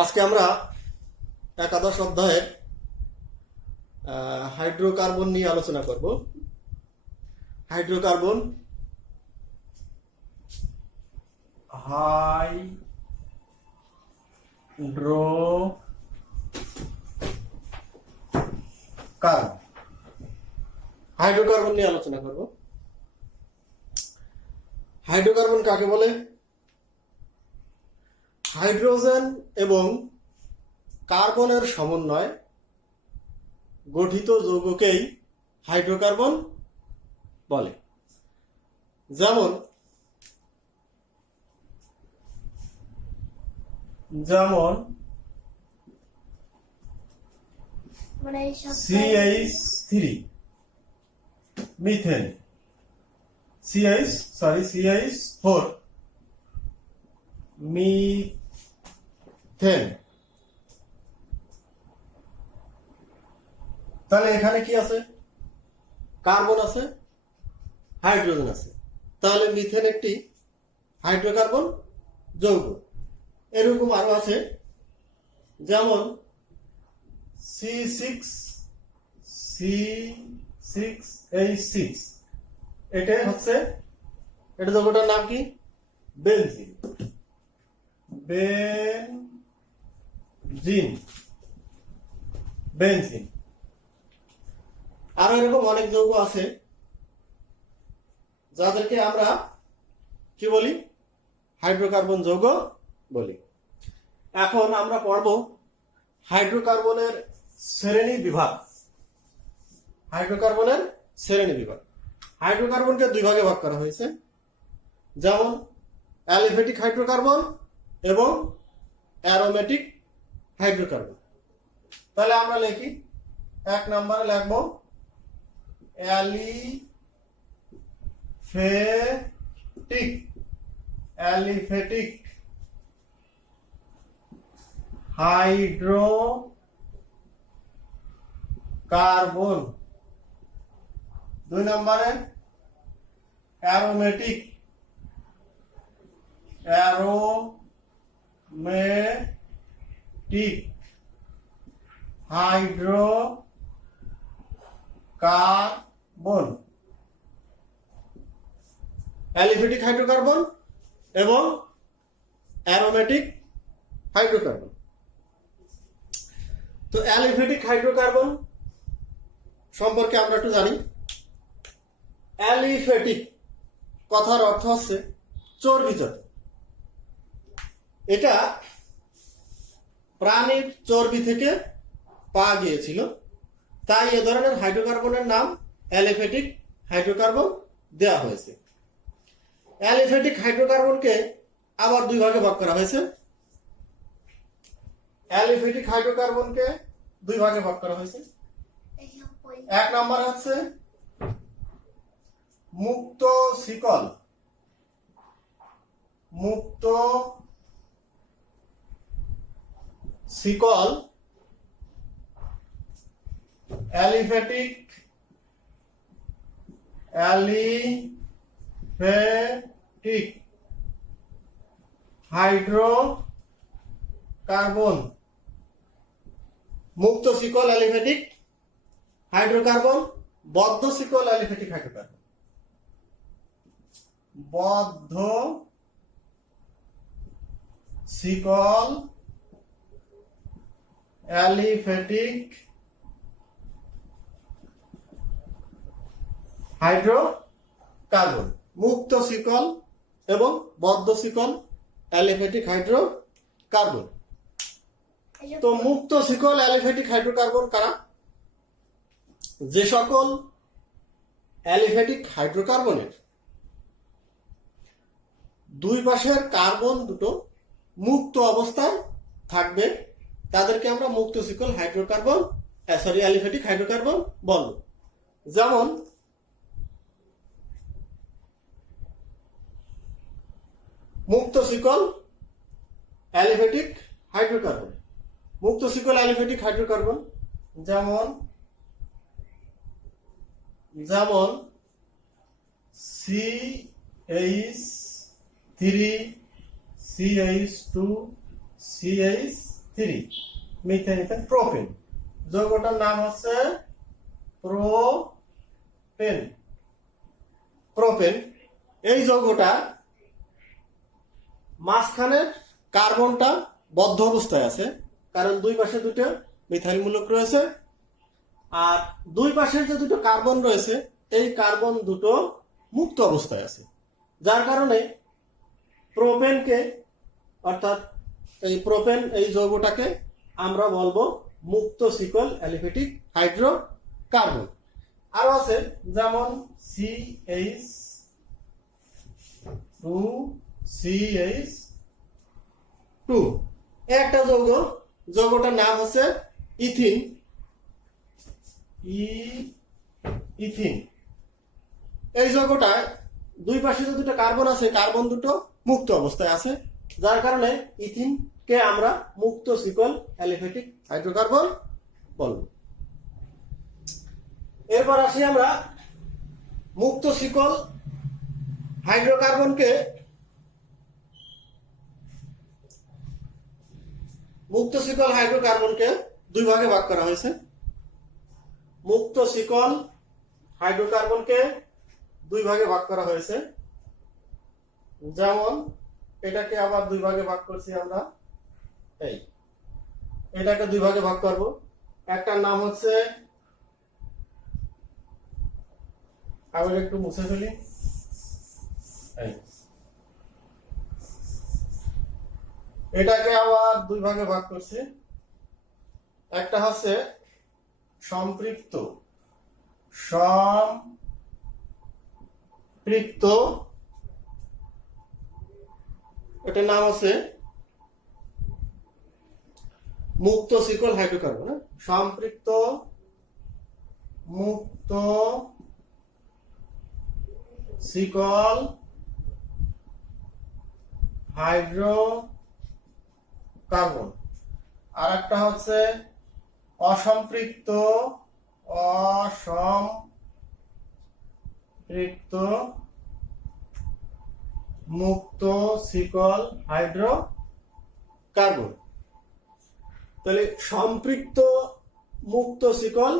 আজকে আমরা একাদশ অধ্যায়ের হাইড্রোকার্বন নিয়ে আলোচনা করব। হাইড্রোকার্বন হাইড্রোকার্বন নিয়ে আলোচনা করব। হাইড্রোকার্বন কাকে বলে? হাইড্রোজেন এবং কার্বনের সমন্বয় গঠিত যৌগকেই হাইড্রোকার্বন বলে। যেমন CH3 মিথেন, CH4 মিথেন। তাহলে এখানে কি আছে? কার্বন আছে, হাইড্রোজেন আছে। তাহলে মিথেন একটি হাইড্রোকার্বন যৌগ। এরকম আরো আছে, যেমন C6H6। এটা যৌগটার নাম কি? বেনজিন। আরো এরকম অনেক যৌগ আছে যাদেরকে আমরা কি বলি? হাইড্রোকার্বন যৌগ বলি। এখন আমরা পড়ব হাইড্রোকার্বনের শ্রেণী বিভাগ। হাইড্রোকার্বনকে দুই ভাগে ভাগ করা হয়েছে, যেমন অ্যালিফ্যাটিক হাইড্রোকার্বন এবং অ্যারোমেটিক হাইড্রোকার্বন। তাহলে আমরা লিখি, এক নম্বরে লিখব অ্যালিফ্যাটিক হাইড্রোকার্বন। দুই নম্বরে অ্যারোমেটিক হাইড্রোকার্বন। অ্যালিফ্যাটিক হাইড্রোকার্বন এবং অ্যারোমেটিক হাইড্রোকার্বন। তো অ্যালিফ্যাটিক হাইড্রোকার্বন সম্পর্কে আমরা একটু জানি। অ্যালিফ্যাটিক কথার অর্থ হচ্ছে চর্বিজাত। এটা প্রাণীর চর্বি থেকে পাওয়া গিয়েছিল, তাই এ ধরনের হাইড্রোকার্বনের নাম অ্যালিফ্যাটিক হাইড্রোকার্বন দেওয়া হয়েছে। অ্যালিফ্যাটিক হাইড্রোকার্বনকে আবার দুই ভাগে ভাগ করা হয়েছে। এক নম্বর হচ্ছে মুক্ত শিকল অ্যালিফ্যাটিক হাইড্রোকার্বন। মুক্ত শিকল অ্যালিফ্যাটিক হাইড্রোকার্বন, বদ্ধ শিকল অ্যালিফ্যাটিক হাইড্রোকার্বন। বদ্ধ শিকল অ্যালিফ্যাটিক হাইড্রোকার্বন। মুক্ত শিকল এবং বদ্ধ শিকল অ্যালিফ্যাটিক হাইড্রোকার্বন। তো মুক্ত শিকল অ্যালিফ্যাটিক হাইড্রোকার্বন কারা? যে সকল অ্যালিফ্যাটিক হাইড্রোকার্বনের দুই পাশের কার্বন দুটো মুক্ত অবস্থায় থাকবে তাদেরকে আমরা মুক্ত শিকল অ্যালিফ্যাটিক হাইড্রোকার্বন বলব। যেমন মুক্ত শিকল অ্যালিফ্যাটিক হাইড্রোকার্বন, যেমন CH3 CH2 CH3 methane ethane propane. যৌগটার নাম হচ্ছে প্রোপেন। প্রোপেন এই যৌগটা মাঝখানে কার্বনটা বদ্ধ অবস্থায় আছে, কারণ দুই পাশে দুটো মিথাইল মূলক রয়েছে, আর দুই পাশের যে দুটো কার্বন রয়েছে এই কার্বন দুটো মুক্ত অবস্থায় আছে, যার কারণে প্রোপেনকে অর্থাৎ এই প্রোপেন এই যৌগটাকে আমরা বলবো মুক্ত শিকল অ্যালিফেটিক হাইড্রোকার্বন। আরো আছে যেমন CH2 CH2 একটা যৌগ, যৌগটার নাম হচ্ছে ইথিন। ইথিন এই যৌগটা দুই পাশে যে দুটো কার্বন আছে কার্বন দুটো মুক্ত অবস্থায় আছে, যার কারণে ইথিনকে আমরা মুক্ত শিকল অ্যালিফেটিক হাইড্রোকার্বন বলব। এরপর আসি আমরা মুক্ত শিকল হাইড্রোকার্বনকে দুই ভাগে ভাগ করা হয়েছে। মুক্ত শিকল হাইড্রোকার্বনকে দুই ভাগে ভাগ করা হয়েছে, যেমন এটাকে আবার দুই ভাগে ভাগ করছি আমরা, এটাকে দুই ভাগে ভাগ করব। একটার নাম হচ্ছে, আবার একটু মুছে ফেলি, এটাকে আবার দুই ভাগে ভাগ করছি। একটা হচ্ছে সম্পৃক্ত এটার নাম হচ্ছে মুক্ত শিকল হাইড্রোকার্বন। সম্পৃক্ত মুক্ত শিকল হাইড্রোকার্বন। আর একটা হচ্ছে অসম্পৃক্ত মুক্ত শিকল হাইড্রোকার্বন। তাহলে সম্পৃক্ত মুক্ত শিকল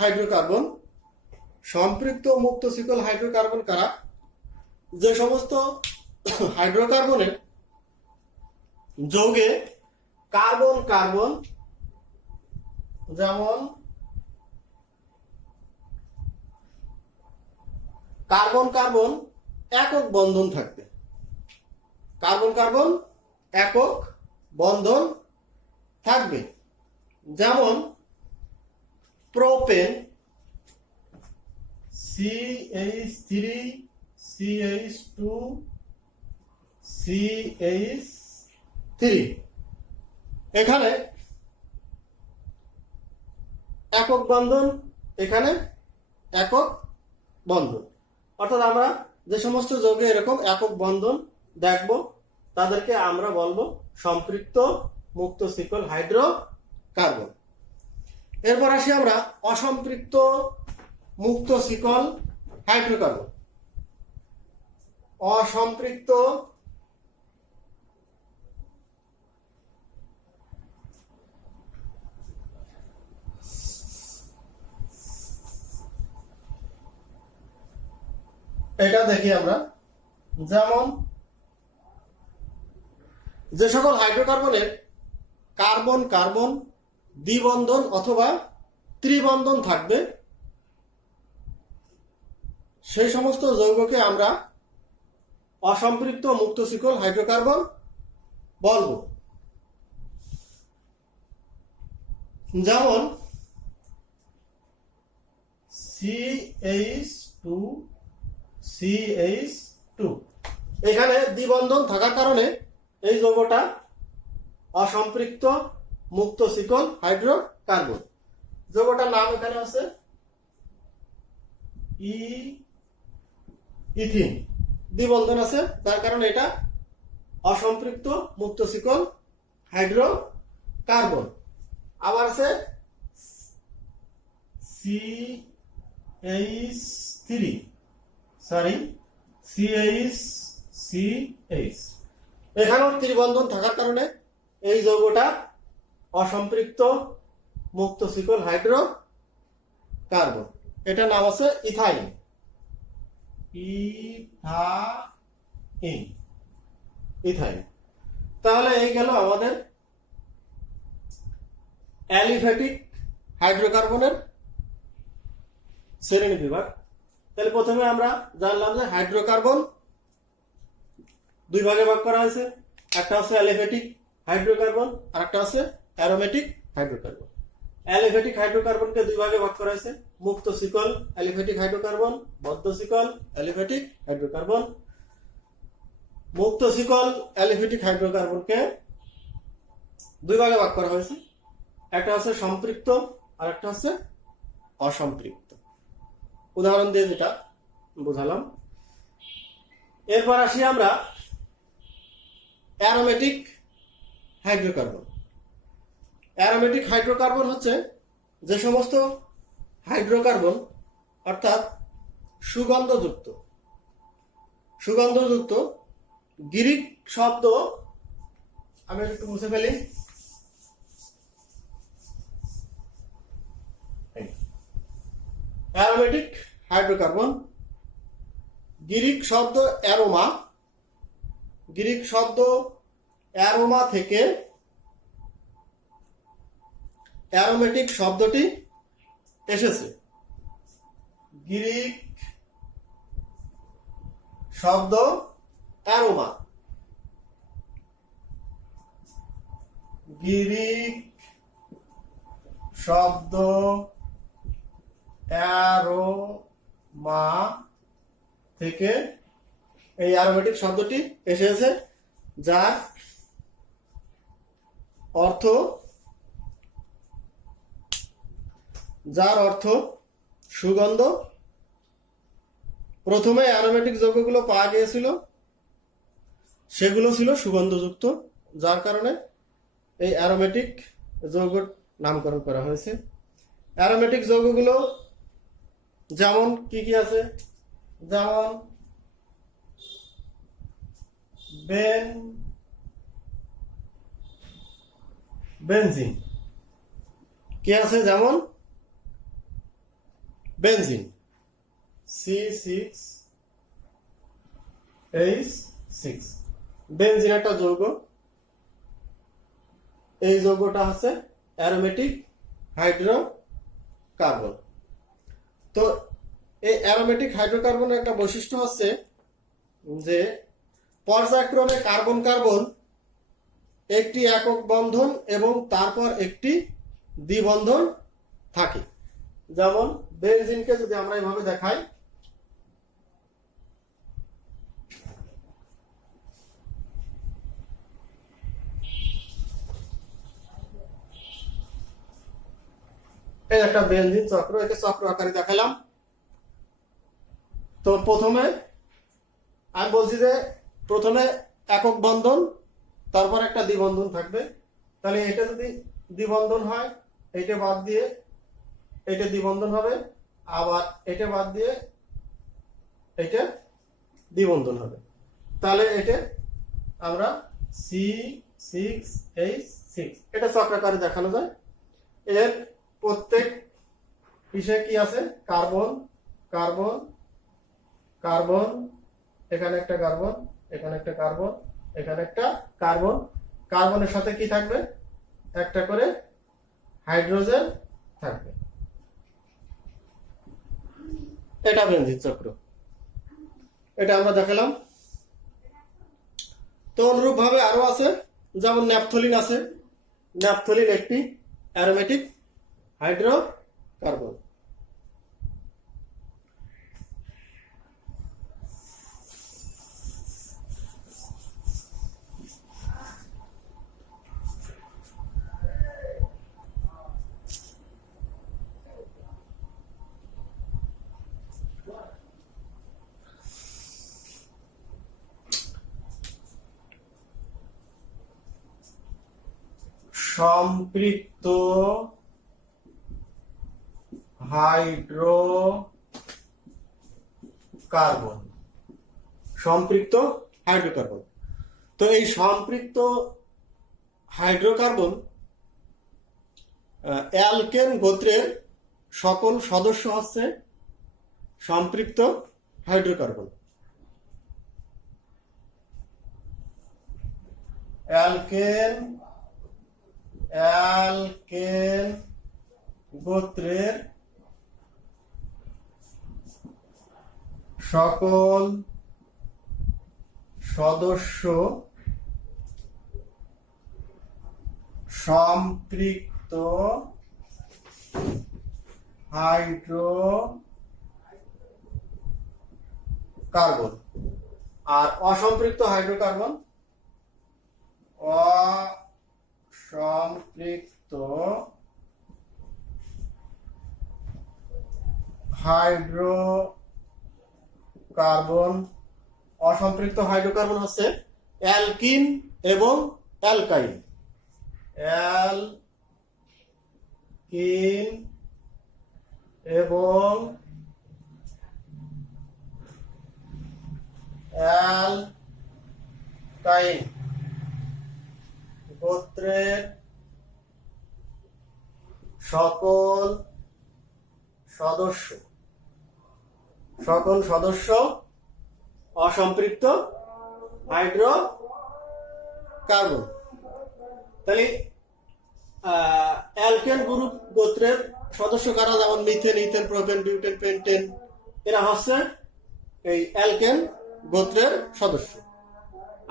হাইড্রোকার্বন, সম্পৃক্ত মুক্ত শিকল হাইড্রোকার্বন কারা? যে সমস্ত হাইড্রোকার্বনের যৌগে কার্বন কার্বন, যেমন কার্বন কার্বন একক বন্ধন থাকবে, কার্বন কার্বন একক বন্ধন থাকবে, যেমন প্রোপেন CH3 CH2 CH3, এখানে একক বন্ধন, এখানে একক বন্ধন। অর্থাৎ আমরা যে সমস্ত যৌগে এরকম একক বন্ধন দেখব তাদেরকে আমরা বলবো সম্পৃক্ত মুক্ত শিকল হাইড্রোকার্বন। এরপর আসি আমরা অসম্পৃক্ত মুক্ত শিকল হাইড্রোকার্বন। অসম্পৃক্ত এটা দেখি আমরা, যেমন যে সকল হাইড্রোকার্বনের কার্বন কার্বন দ্বিবন্ধন অথবা ত্রিবন্ধন থাকবে সেই সমস্ত যৌগকে আমরা অসম্পৃক্ত মুক্ত শিকল হাইড্রোকার্বন বলবো। যেমন CH2 CH2 এখানে দ্বিবন্ধন থাকার কারণে এই যৌগটা অসম্পৃক্ত মুক্ত শিকল হাইড্রোকার্বন। যৌগটার নাম এখানে আছে ইথিন, দ্বিবন্ধন আছে যার কারণে এটা অসম্পৃক্ত মুক্ত শিকল হাইড্রোকার্বন। আবার আছে CH3 CH এখানেও ত্রিবন্ধন থাকার কারণে এই যৌগটা অসম্পৃক্ত মুক্ত শিকল হাইড্রো কার্বন। এটার নাম আছে ইথাইন। ইথাইন। তাহলে এই গেল আমাদের অ্যালিফ্যাটিক হাইড্রোকার্বনের শ্রেণী বিভাগ। তাহলে প্রথমে আমরা জানলাম যে হাইড্রোকার্বন দুই ভাগে ভাগ করা হয়েছে, একটা হচ্ছে অ্যালিফ্যাটিক হাইড্রোকার্বন আর একটা হচ্ছে অ্যারোমেটিক হাইড্রোকার্বন। অ্যালিফ্যাটিক হাইড্রোকার্বনকে দুই ভাগে ভাগ করা হয়েছে, মুক্ত শিকল অ্যালিফ্যাটিক হাইড্রোকার্বন, বদ্ধ শিকল অ্যালিফ্যাটিক হাইড্রোকার্বন। মুক্ত শিকল অ্যালিফ্যাটিক হাইড্রোকার্বনকে দুই ভাগে ভাগ করা হয়েছে, একটা হচ্ছে সম্পৃক্ত আর একটা হচ্ছে অসম্পৃক্ত। উদাহরণ দিয়ে যেটা বোঝালাম। এরপর আসি আমরা অ্যারোমেটিক হাইড্রোকার্বন। অ্যারোমেটিক হাইড্রোকার্বন হচ্ছে যে সমস্ত হাইড্রোকার্বন অর্থাৎ সুগন্ধযুক্ত গ্রিক শব্দ, আমি একটু মুছে ফেলি। অ্যারোমেটিক হাইড্রোকার্বন গ্রিক শব্দ অ্যারোমা থেকে অ্যারোমেটিক শব্দটি এসেছে। গ্রিক শব্দ অ্যারোমা, গ্রিক শব্দ অ্যারোমা থেকে এই অ্যারোমেটিক শব্দটি এসেছে, যার অর্থ সুগন্ধ। প্রথমে অ্যারোমেটিক যৌগগুলো পাওয়া গিয়েছিল, সেগুলো ছিল সুগন্ধযুক্ত, যার কারণে এই অ্যারোমেটিক যৌগ নামকরণ করা হয়েছে। অ্যারোমেটিক যৌগগুলো যেমন কি কি আছে, যেমন বেনজিন কি আছে, যেমন বেনজিন C6H6। বেনজিন একটা যৌগ, এই যৌগটা হচ্ছে অ্যারোমেটিক হাইড্রোকার্বন। তো এই অ্যারোমেটিক হাইড্রোকার্বনের একটা বৈশিষ্ট্য হচ্ছে যে পর্যায়ক্রমে কার্বন কার্বন একটি একক বন্ধন এবং তারপর একটি দ্বিবন্ধন থাকে। যেমন বেনজিনকে যদি আমরা এভাবে দেখাই, এই একটা বেনজিন চক্র, একে চক্র আকারে দেখালাম। তো প্রথমে আমি বলছি যে প্রথমে একক বন্ধন, তারপর একটা দ্বিবন্ধন থাকবে। তাহলে এটা যদি দ্বিবন্ধন হয়, এইটা বাদ দিয়ে এটা দ্বিবন্ধন হবে, আবার এটা বাদ দিয়ে এটা দ্বিবন্ধন হবে। তাহলে এটা আমরা C6H6 এটা চক্রাকারে দেখানো যায়। এর প্রত্যেক পিছে কি আছে, কার্বন কার্বন কার্বন, এখানে একটা কার্বন, এখানে একটা কার্বন, এখানে একটা কার্বন। কার্বনের সাথে কি থাকবে, একটা করে হাইড্রোজেন থাকবে। এটা বেনজিন চক্র, এটা আমরা দেখালাম। তো অনুরূপ ভাবে আরো আছে, যেমন ন্যাপথলিন আছে। ন্যাপথলিন একটি অ্যারোমেটিক হাইড্রোকার্বন। সম্পৃক্ত হাইড্রোকার্বন, সম্পৃক্ত হাইড্রোকার্বন। তো এই সম্পৃক্ত হাইড্রোকার্বন অ্যালকেন গোত্রের সকল সদস্য হচ্ছে সম্পৃক্ত হাইড্রোকার্বন। অ্যালকেন গোত্রের সকল সদস্য সম্পৃক্ত হাইড্রোকার্বন। আর অসম্পৃক্ত হাইড্রোকার্বন অসম্পৃক্ত হাইড্রোকার্বন হচ্ছে অ্যালকিন এবং অ্যালকাইন। অ্যালকিন এবং অ্যালকাইন গোত্রের সকল সদস্য অসম্পৃক্ত হাইড্রোকার্বন। তাহলে অ্যালকেন গ্রুপ গোত্রের সদস্য কারা? যেমন methane, ethane, propane, butane, pentane, এরা হচ্ছে এই অ্যালকেন গোত্রের সদস্য।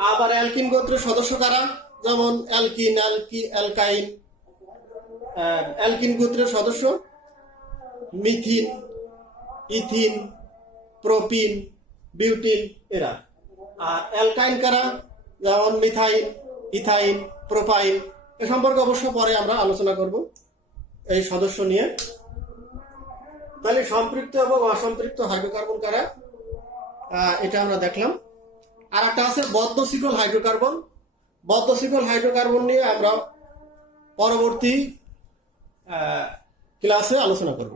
আবার অ্যালকিন গোত্রের সদস্য কারা? যেমন অ্যালকিন, অ্যালকাইন। অ্যালকিন গোত্রের সদস্য মিথিন, ইথিন, প্রোপিন, বিউটিন এরা। আর অ্যালকাইন কারা? যেমন মিথাইন, ইথাইন, প্রোপাইন। এ সম্পর্কে অবশ্য পরে আমরা আলোচনা করব এই সদস্য নিয়ে। তাহলে সম্পৃক্ত এবং অসম্পৃক্ত হাইড্রোকার্বন কারা, এটা আমরা দেখলাম। আর একটা আছে বদ্ধ শিকল হাইড্রোকার্বন। বদ্ধ শিকল হাইড্রোকার্বন নিয়ে আমরা পরবর্তী ক্লাসে আলোচনা করব।